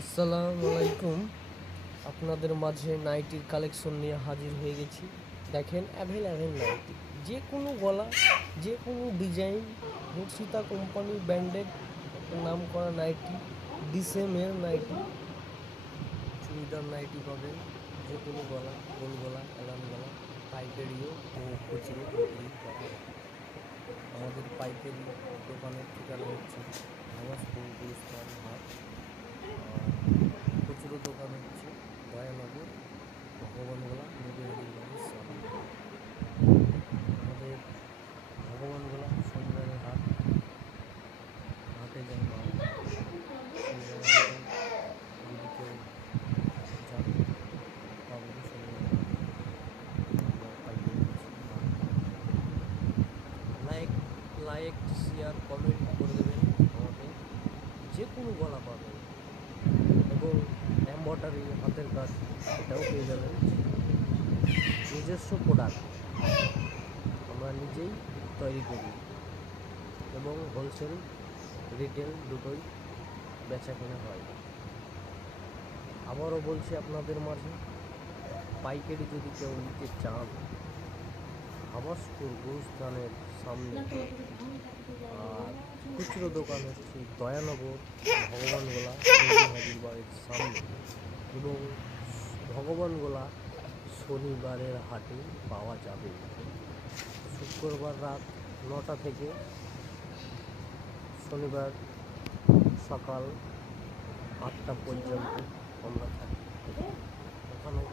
আসসালামু আলাইকুম। আপনাদের মাঝে নাইটির কালেকশন নিয়ে হাজির হয়ে গেছি। দেখেন অ্যাভেলেবেল নাইটি, যে কোনো গলা, যে কোনো ডিজাইন, মুর্শিদা কোম্পানি ব্র্যান্ডেড নাম করা নাইটি, ডিসেমের নাইটি, চুড়িদার নাইটি পাবেন, যে কোনো গলা, গোল গলা, এলান গলা, পাইকারিও ও খুচরো বিক্রি করা হয়। আমাদের পাইকারি দোকানের ঠিকানা হচ্ছে ভাবাসপুর গুলিস্তান হাট, আর খুচরো দোকান হচ্ছে দয়ানগর ভগবানগোলা নদীহাটির বাড়ির সামনে। আমাদের ভগবানগোলা শনিবারের হাট, হাটে যায় মাল, শনিবারের হাটে যদি কেউ যান পাবেন শনিবারের হাটে আমরা পাইকারি বেশি মাল। লাইক শেয়ার কমেন্ট করে দেবেন আমাকে। যে কোনো গলা পাবেন এবং এমব্রয়ডারি হাতের কাজ এটাও পেয়ে যাবেন। নিজস্ব প্রোডাক্ট আমরা নিজেই তৈরি করি এবং হোলসেল রিটেল দুটোই বেচা কেনা হয়। আবারও বলছি আপনাদের মাঝে, পাইকারি যদি কেউ নিতে চান ভাবাসপুর গুলিস্তানের সামনে, আর খুচরো দোকান হচ্ছে দয়ানগর ভগবানগোলা নদীহাটির বাড়ির সামনে এবং ভগবানগোলা শনিবারের হাটে পাওয়া যাবে। শুক্রবার রাত 9টা থেকে শনিবার সকাল 8টা পর্যন্ত আমরা থাকি। ওখানেও